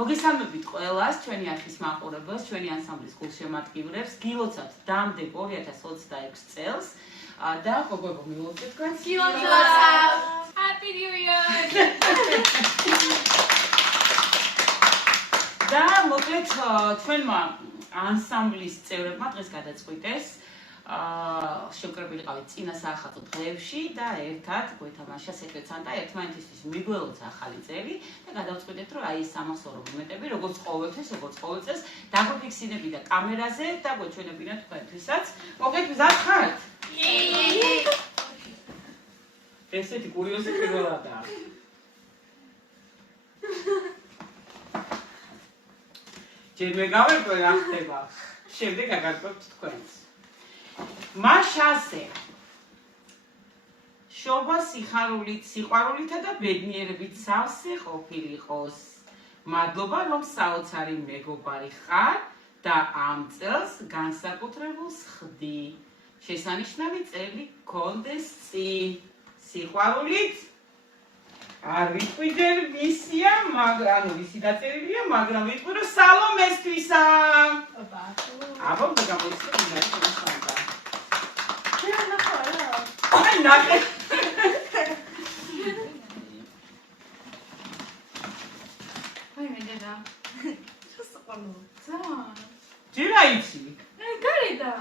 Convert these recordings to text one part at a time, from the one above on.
მოგესალმებით ყველას, ჩვენი არხის მაყურებელს, ჩვენი ანსამბლის გულშემატკივრებს. გილოცავთ დამდეგ 2026 წელს და გოგო მილოცავთ თქვენ. გილოცავთ. Happy New Year. და მოკლედ ჩვენმა ანსამბლის წევრებმა დღეს გადაწყვიტეს შევკრებილიყავით წინა საახალწლო დღეებში და ერთად გვეთამაშა სეკვეცან და ერთმანეთისთვის მიგველოცა ახალი წელი და გადავწყვიტეთ რომ აი ეს სამახსოვრო მომენტები როგორც ყოველ წელს დაგვიფიქსირებინა კამერაზე და გვეჩვენებინა თქვენთვისაც. მოკლედ მზად ხართ? ესეთი კურიოზი პირველადაა. ჯერ მე გავერკვე რა ხდება. შემდეგ აგარკვევთ თქვენს. მაშასე შობა სიხარულით, სიყვარულითა და ბედნიერებით სავსე ყოფილიყოს. მადლობა რომ საოცარი მეგობარი ხარ და ამ წელს განსაკუთრებულს ხდი. შესანიშნავი წელი გქონდეს წინ. სიყვარულით არ ვიტყვი ჯერ ვისია, მაგრამ ვისი დაწერილია, მაგრამ ვიტყვი რომ სალომესთვისა. აბა გამოიწვია იმასა. აი ნახე. აი მე დედა. შესაყოლო. ცა. ჯერ აიცი. აი გარიდა.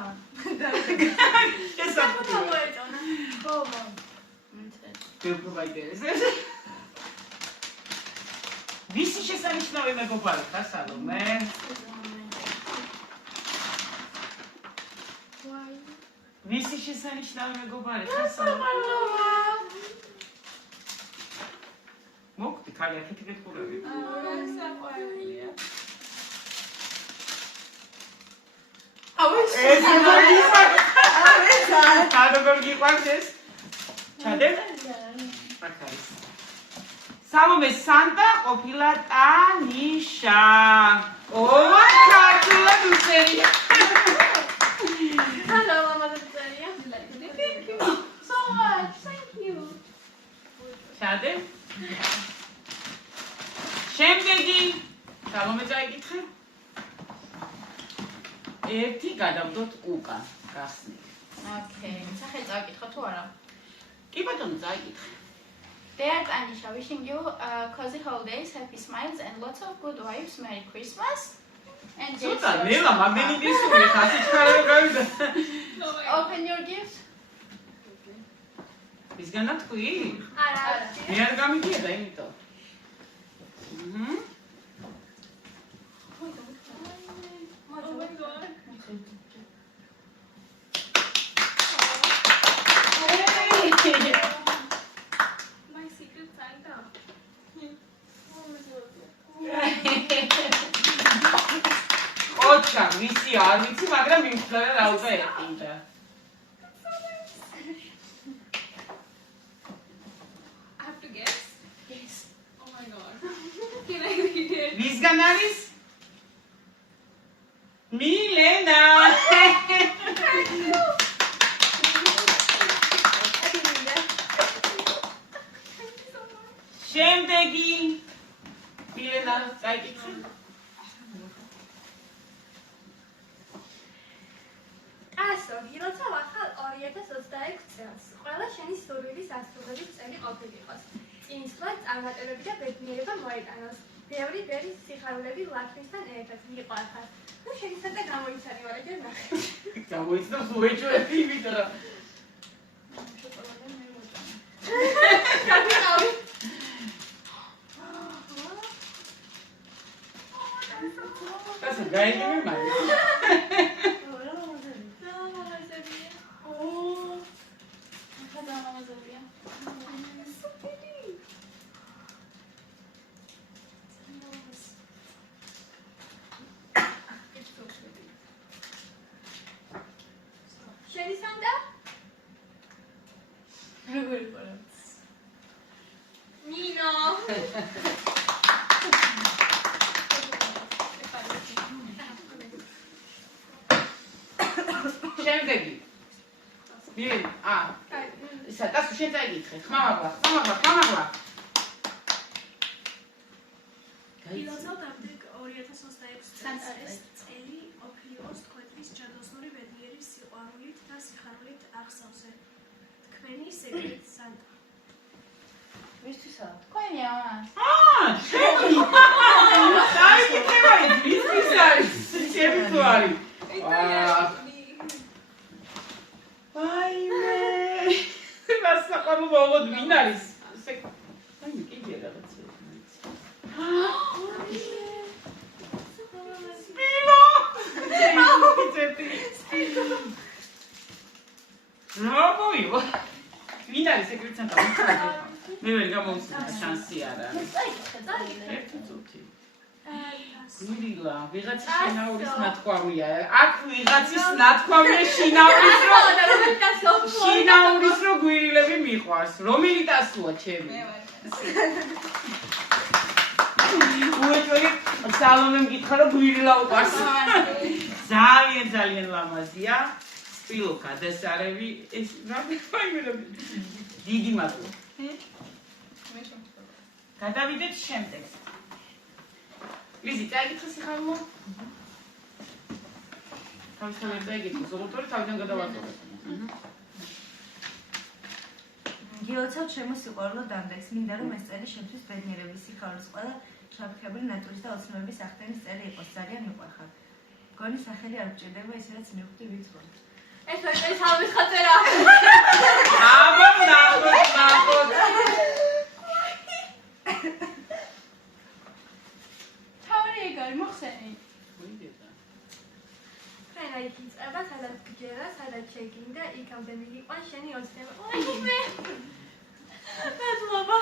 შესაძლოა. ობა. ვისი შესანიშნავი მეგობარი ხარ სალომე? ვისი შესანიშნავი მეგობარი ხარ სალომე? მოკვდი ხალი ახეთი გეთქურები. საყვარელია. როგორ გიყვარს ეს? ჩადე? სალომე სანტა ყოფილა ტანიშა. ოვა, ქართულად უწერია. Hello, Mama Victoria. Thank you so much. Thank you. ჩადე? შემდეგი სალომე წაიკითხე. ერთი გადავდოთ უკან, გახსნით. Okay. სახე წავიკითხო თუ არა? კი ბატონო, წაიკითხე. Dear Tanisha, wishing you cozy holidays, happy smiles and lots of good vibes. Merry Christmas. And ცოტა ნელა მაგნიტისური ხასიჩქარება გავიდა. Open your gift. ის განათქვი? არა. მე არ გამიგია იმიტომ. Oh my god. My secret Santa. ოჩა, ვისი არ ვიცი, მაგრამ მივხვდა რა უკვე ეყიდა. I have to guess? Yes. Oh my god. Can I read it? ვისგან არის? მილენა. შემდეგი მილენა წაიკითხე. ასო, გილოცავ ახალ 2026 წელს. ყველა შენი სურვილის ასრულების წელი ყოფილიყოს. წინსვლა წარმატებები და ბედნიერება მოეტანოს. ბევრი ბერის სიხარულები ლათვისთან ერთად მიყვარხარ. ნუ შენი სანტა გამოიცანი ვარ, ეგერ ნახე. გამოიცნობს უეჭვები, იმიტომ რომ შოკოლადე მე მოწამე. Capitali. ასე გაიგიმე მაგ. შენი სანტა? როგორი ყარა? ნინო. შემდეგი. მილენა, ისა დასუ შენ წაიკითხე. ხმამაღლა. გილოცავ გილოცავ-დამდეგ 2026 წელი ყოფილიყოს თქვენთვის ჯადოსნური ბედნიერი სიყვარულით და სიხარულით აღსავსე. თქვენი სეკრეტ სანტა. ვისთვისა? თქვენია. შენი. საერთოდ ვისთვის არის? ჩემი თუ არის? ვაიმე. მას საყვალო მოგოდ ვინ არის? აი, კიდე რაღაცა. Robo, ვინ არის სეკრეტ სანტა? მე ვერ გამოვსწრა შანსი არა. გირილა, ვიღაცის შინაურის ნათქვამია. აქ ვიღაცის ნათქვამია შინაურის რო გვირილები მიყვარს. რომელი ტასუა ჩემი? უეჭველი სალომემ გითხრა რომ გვირილა უყვარს. ძალიან ლამაზია. სპილო გადასარევი ეს რა ფაიმერები. დიდი მადლობა. გადავიდეთ შემდეგს. ლიზი, წაიგეთ სიხარულო? თავისთავად ვერ წაიგეთ, ზოლოტორი თავიდან გადავაწყვეტ. გილოცავ ჩემო სიყვარულო დამდეგს, მინდა რომ ეს წელი შემთთვის ბედნიერების სიხარულის ყველა ჩაფრთხებული ნატურის და ოცნებების ახდენის წელი იყოს, ძალიან მიყვარხარ. მგონი სახელი არ გჭირდება, ისე რაც მივხვდი ვიწრო. ეს ვერტელი სალომის ხაწერა. ნახოთ. თავი ეგარი მოხსენი. ფრენა იქ იწყება, სადაც გჯერა, სადაც შეგინდა, იქამდე მიგიყვან შენი ოცნება. ვაიმე. მადლობა.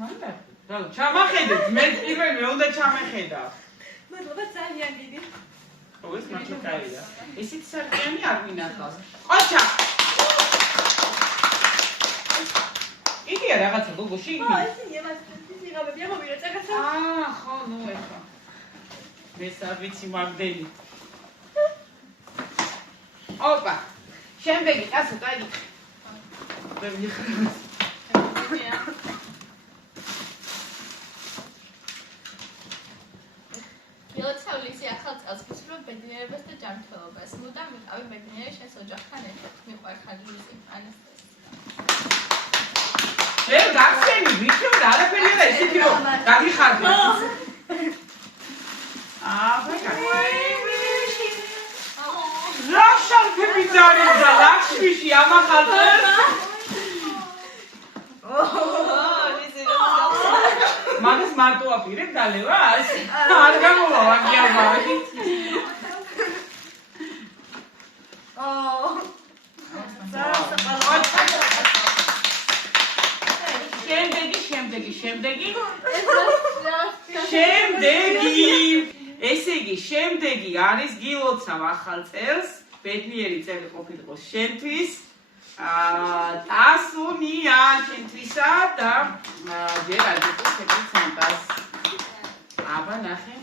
მანდა. რა, ჩამახედეთ, მე პირველ მე უნდა ჩამეხედა. მადლობა ძალიან დიდი. ოს მართლა კაია. ესეც სარკიანი არ მინახავს. ყოჩა. იდეა რაღაცა გოგო შეგინი. ისინი ემაცი ღამები ამოვიდა წაგასა. ხო, ნუ ეხა. მე საბიცი მაგდენი. ოპა. შემდეგი კაცო, წაიგი. მე მიხარ. გილოცავლისი ახალ წელს გისურვებ ბედნიერებას და ჯანმრთელობას. მუდამ ვიყავი ბედნიერი შენს ოჯახთან ერთად. მიყვარხარ ლიზი, ანასტასია. მე გახსენი, ვიჩო, არაფერი არა, ისეთი რომ დაგიხარდი. რა შალფები დარიდა ლაქსმიში ამახალწეს? მაგას მარტო აპირებ დალევას? არ გამოვა ვაგიაბავი. შემდეგი. ესე იგი, შემდეგი არის გილოცავ ახალ წელს, ბედნიერი წელი ყოფილიყოს შენთვის. ტასუნია შენთვისა და ჯერ აგეთო სეკრეტ სანტას. აბა ნახე.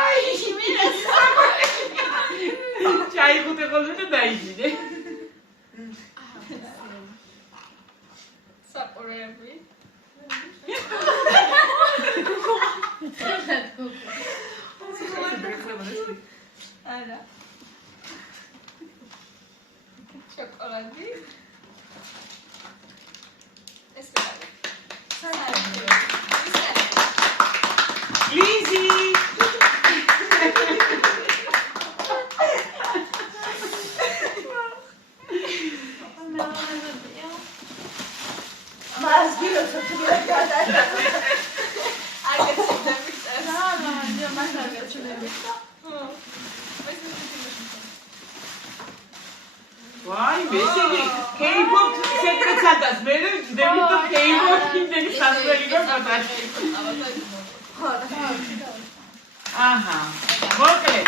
აი, მირას. ჩაიხუტე ხოლმე და დაიჯინე. საყურები. არა. შოკოლადი. ეს ლიზი. მას გილოცავ თუ რა გადადა. ვაი, მესიგი K-pop სეკრეტ სანტას მე ვდები და K-pop იმდენი სასწრელი გაკეთე. აჰა. მოკლედ